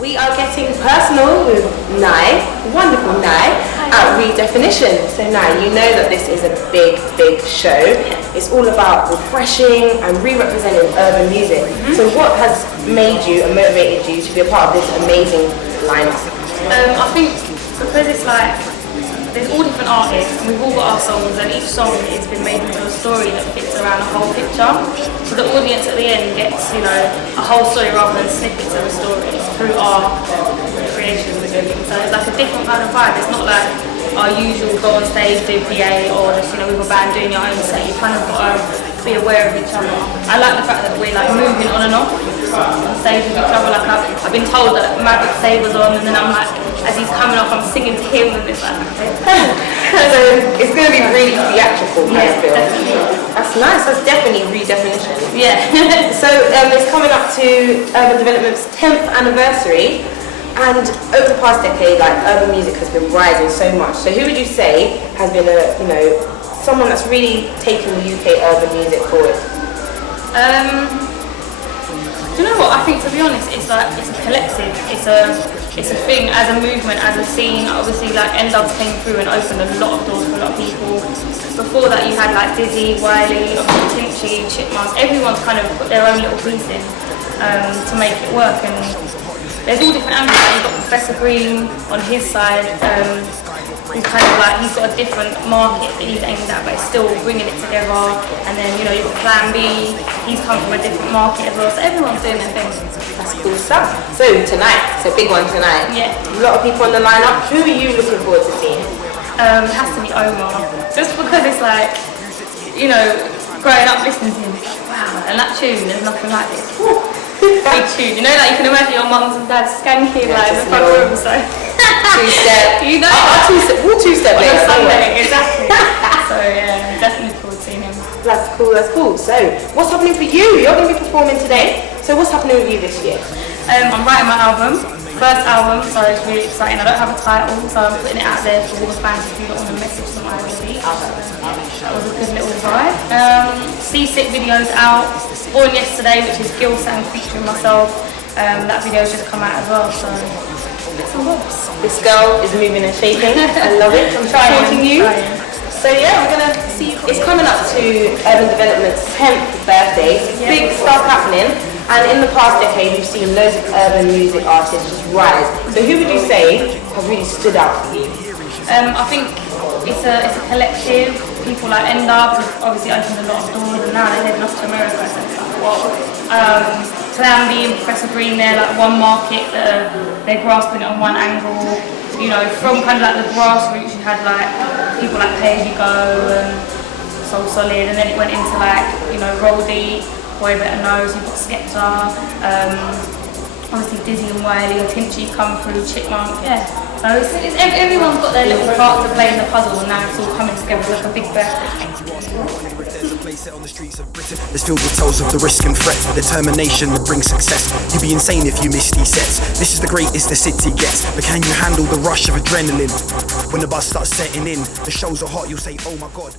We are getting personal with Nai, wonderful Nai, at Redefinition. So Nai, you know that this is a big, big show. It's all about refreshing and re-representing urban music. So what has made you and motivated you to be a part of this amazing lineup? I think because it's like, there's all different artists and we've all got our songs, and each song has been made into a story that fits around a whole picture. So the audience at the end gets, you know, a whole story rather than snippets of a story through our creations. So it's like a different kind of vibe. It's not like our usual go on stage, do PA, or just, you know, with a band doing your own set. You kind of got to be aware of each other. I like the fact that we're like moving on and off on stage with each other. Like I've been told that Maverick Sabre's on, and then I'm like, as he's coming off, I'm singing to him, and it's like, okay. So it's going to be really theatrical, I feel. Definitely. That's nice. That's definitely Redefinition. Yeah. So it's coming up to Urban Development's 10th anniversary, and over the past decade, like urban music has been rising so much. So who would you say has been someone that's really taken the UK urban music forward? Do you know what? I think, to be honest, it's a collective. It's a thing, as a movement, as a scene. Obviously, like N-Dubs came through and opened a lot of doors for a lot of people. Before that, you had like Dizzy, Wiley, Tinchy, Chipmunks. Everyone's kind of put their own little piece in to make it work. And there's all different angles. You've got Professor Green on his side. He's kind of like, he's got a different market that he's aimed at, but it's still bringing it together. And then, you know, you've got Plan B, he's come from a different market as well, so everyone's doing their thing. That's cool stuff. So tonight, it's a big one tonight. Yeah. A lot of people on the lineup. Who are you looking forward to seeing? It has to be Omar. Just because it's like, you know, growing up listening to him, it's like, wow, and that tune, there's nothing like this. Big tune, you know, like you can imagine your mums and dads skanking like in the front room, so. Two-step. You know, we'll two-step on later. a Sunday, exactly. So yeah, definitely forward to seeing him. That's cool. So, what's happening for you? You're going to be performing today. So what's happening with you this year? I'm writing my album, first album, so it's really exciting. I don't have a title, so I'm putting it out there for all the fans if you don't want to message some release. That was a good little vibe. Seasick video's out. Born Yesterday, which is Gil Sang featuring myself. That video's just come out as well, so it's some bobs. This girl is moving and shaking. I love it. I'm supporting you. So yeah, we're gonna see. It's coming up to Urban Development's 10th birthday. Big stuff happening, and in the past decade, we've seen loads of urban music artists just rise. So who would you say have really stood out for you? I think it's a collective. People like N-Dubs have obviously opened a lot of doors, and now they're heading off to America. So it's like, wow. Plan B and Professor Green, they're like one market that they're grasping it on one angle. You know, from kind of like the grassroots, you had like people like Pay As You Go and Soul Solid, and then it went into like, you know, Roll Deep, Boy Better Knows, you've got Skepta, obviously Dizzy and Wiley, or Tinchy come through, Chipmunk, yeah. So everyone's got their little part to play in the puzzle, and now it's all coming together like a big birthday. It's filled with tales of the risk and threat, determination that brings success. You'd be insane if you miss these sets. This is the greatest the city gets, but can you handle the rush of adrenaline? When the buzz starts setting in, the shows are hot, you'll say, oh my god.